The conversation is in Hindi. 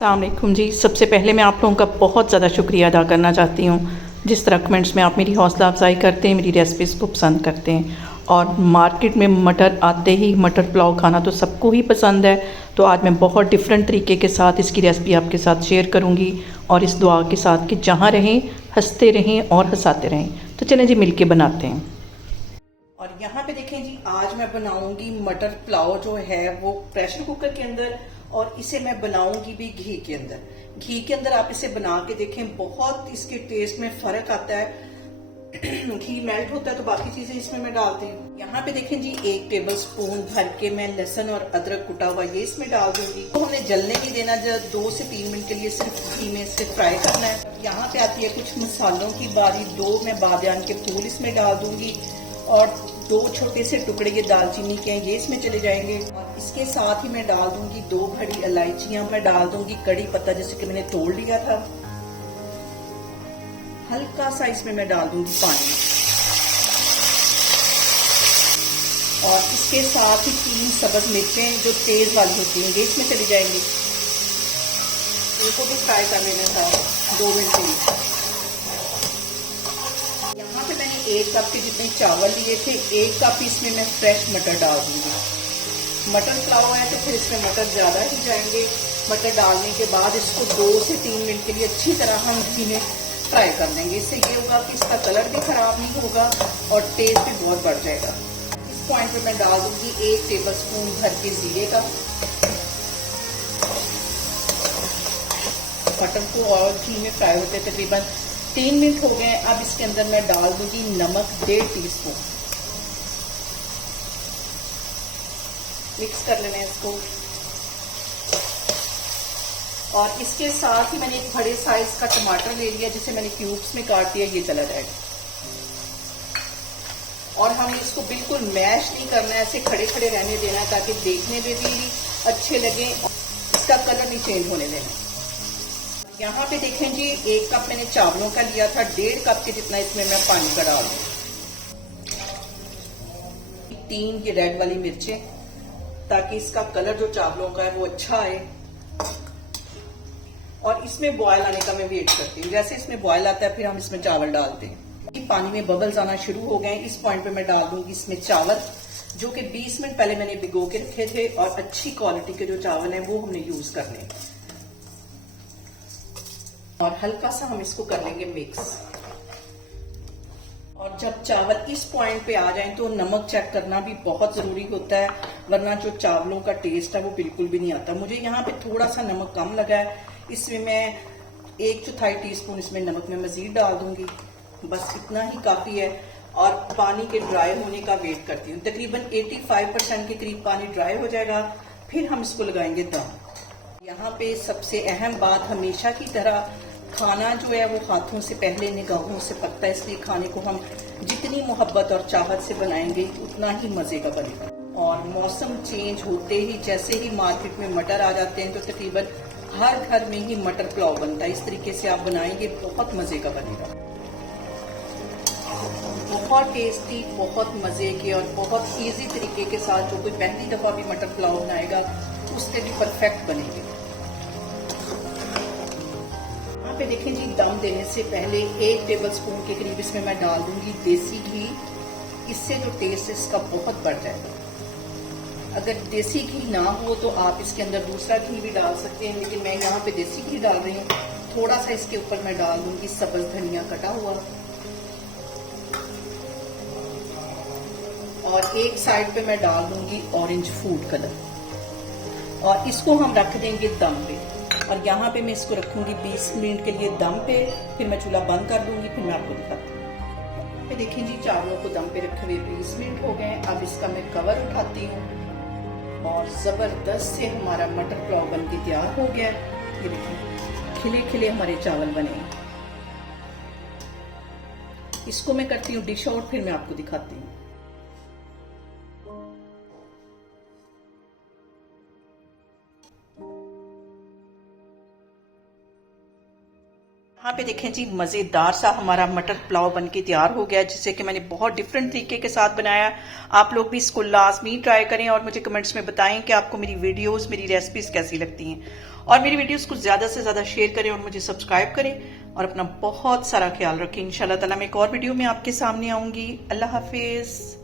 अस्सलामुअलैकुम जी। सबसे पहले मैं आप लोगों का बहुत ज़्यादा शुक्रिया अदा करना चाहती हूँ जिस तरह कमेंट्स में आप मेरी हौसला अफजाई करते हैं, मेरी रेसिपीज़ को पसंद करते हैं। और मार्केट में मटर आते ही मटर पुलाव खाना तो सबको ही पसंद है। तो आज मैं बहुत डिफरेंट तरीके के साथ इसकी रेसिपी आपके साथ शेयर करूँगी और इस दुआ के साथ कि जहाँ रहें हंसते रहें और हंसाते रहें। तो चलें जी मिल के बनाते हैं। और यहाँ पे देखें जी, आज मैं बनाऊंगी मटर पुलाव जो है वो प्रेशर कुकर के अंदर, और इसे मैं बनाऊंगी भी घी के अंदर। घी के अंदर आप इसे बना के देखें, बहुत इसके टेस्ट में फर्क आता है। घी मेल्ट होता है तो बाकी चीजें इसमें मैं डालती हूँ। यहाँ पे देखें जी, 1 टेबल स्पून भर के मैं लहसुन और अदरक कुटा हुआ ये इसमें डाल दूंगी। तो हमने जलने नहीं देना, जब 2 से 3 मिनट के लिए सिर्फ घी में इसे फ्राई करना है। यहाँ पे आती है कुछ मसालों की बारी। 2 मैं बादियान के फूल इसमें डाल दूंगी और 2 छोटे से टुकड़े ये दालचीनी के हैं, ये इसमें चले जाएंगे। और इसके साथ ही मैं डाल दूंगी 2 बड़ी इलायचियां, मैं डाल दूंगी कड़ी पत्ता जैसे कि मैंने तोड़ लिया था। हल्का सा इसमें मैं डाल दूंगी पानी, और इसके साथ ही 3 सब्ज मिर्चें जो तेज वाली होती हैं ये इसमें चली जाएंगी। इनको भी फ्राई कर लेना था 2 मिनट के लिए। यहाँ पे मैंने 1 कप के जितने चावल लिए थे, 1 कप इसमें मैं फ्रेश मटर डाल दूंगी। मटर पुलाव है तो फिर इसमें मटर ज़्यादा ही जाएंगे। मटर डालने के बाद इसको 2 से 3 मिनट के लिए अच्छी तरह हम घी में फ्राई कर लेंगे। इससे ये होगा कि इसका कलर भी खराब नहीं होगा और टेस्ट भी बहुत बढ़ जाएगा। इस पॉइंट पे मैं डाल दूंगी 1 टेबल स्पून भर के जीरे का। मटर को और घी में फ्राई होते तकरीबन 3 मिनट हो गए। अब इसके अंदर मैं डाल दूंगी नमक 1.5 टीस्पून। मिक्स कर लेना है इसको। और इसके साथ ही मैंने एक बड़े साइज का टमाटर ले लिया जिसे मैंने क्यूब्स में काट दिया, ये चला जाएगा। और हमें इसको बिल्कुल मैश नहीं करना है, ऐसे खड़े खड़े रहने देना है ताकि देखने में भी अच्छे लगे, इसका कलर नहीं चेंज होने देना। यहाँ पे देखें जी, 1 कप मैंने चावलों का लिया था, 1.5 कप के जितना इसमें मैं पानी का डाल दूँ। 3 ये रेड वाली मिर्चें, ताकि इसका कलर जो चावलों का है वो अच्छा आए। और इसमें बॉयल आने का मैं वेट करती हूँ। जैसे इसमें बॉयल आता है फिर हम इसमें चावल डालते हैं। पानी में बबल्स आना शुरू हो गए। इस पॉइंट पे मैं डाल दूंगी इसमें चावल, जो कि 20 मिनट पहले मैंने भिगो के रखे थे, और अच्छी क्वालिटी के जो चावल हैं वो हमने यूज करने हैं। और हल्का सा हम इसको कर लेंगे मिक्स। और जब चावल इस पॉइंट पे आ जाएं तो नमक चेक करना भी बहुत जरूरी होता है, वरना जो चावलों का टेस्ट है वो बिल्कुल भी नहीं आता। मुझे यहाँ पे थोड़ा सा नमक कम लगा है, इसमें मैं 1/4 टीस्पून इसमें नमक में मजीद डाल दूंगी। बस इतना ही काफी है। और पानी के ड्राई होने का वेट करती हूँ। तकरीबन 85% के करीब पानी ड्राई हो जाएगा, फिर हम इसको लगाएंगे दम। यहाँ पे सबसे अहम बात, हमेशा की तरह खाना जो है वो हाथों से पहले निगाहों से पकता है, इसलिए खाने को हम जितनी मोहब्बत और चाहत से बनाएंगे उतना ही मजे का बनेगा। और मौसम चेंज होते ही जैसे ही मार्केट में मटर आ जाते हैं तो तकरीबन हर घर में ही मटर पुलाव बनता है। इस तरीके से आप बनाएंगे, बहुत मजे का बनेगा, बहुत टेस्टी, बहुत मजे के और बहुत इजी तरीके के साथ। जो कोई पहली दफा भी मटर पुलाव बनाएगा उससे भी परफेक्ट बनेगी। यहाँ पे देखें जी, दम देने से पहले 1 टेबल स्पून के करीब इसमें मैं डाल दूंगी देसी घी। इससे जो टेस्ट है इसका बहुत बढ़ जाएगा। अगर देसी घी ना हो तो आप इसके अंदर दूसरा घी भी डाल सकते हैं, लेकिन मैं यहाँ पे देसी घी डाल रही हूँ। थोड़ा सा इसके ऊपर मैं डाल दूंगी सब्ज धनिया कटा हुआ, और एक साइड पे मैं डाल दूंगी ऑरेंज फूड कलर, और इसको हम रख देंगे दम पे। और यहाँ पे मैं इसको रखूंगी 20 मिनट के लिए दम पे, फिर मैं चूल्हा बंद कर दूंगी, फिर मैं आपको दिखाती हूँ। देखिए जी, चावलों को दम पे रखे हुए 20 मिनट हो गए। अब इसका मैं कवर उठाती हूँ और जबरदस्त से हमारा मटर पुलाव बन के तैयार हो गया। ये देखिए, खिले खिले हमारे चावल बने। इसको मैं करती हूँ डिश आउट, फिर मैं आपको दिखाती हूँ। यहाँ पे देखें जी, मज़ेदार सा हमारा मटर पुलाव बनके तैयार हो गया, जिसे कि मैंने बहुत डिफरेंट तरीके के साथ बनाया। आप लोग भी इसको लाजमी ट्राई करें और मुझे कमेंट्स में बताएं कि आपको मेरी वीडियोस, मेरी रेसिपीज कैसी लगती हैं। और मेरी वीडियोस को ज़्यादा से ज़्यादा शेयर करें और मुझे सब्सक्राइब करें और अपना बहुत सारा ख्याल रखें। इंशाल्लाह ताला मैं एक और वीडियो में आपके सामने आऊँगी। अल्लाह हाफिज़।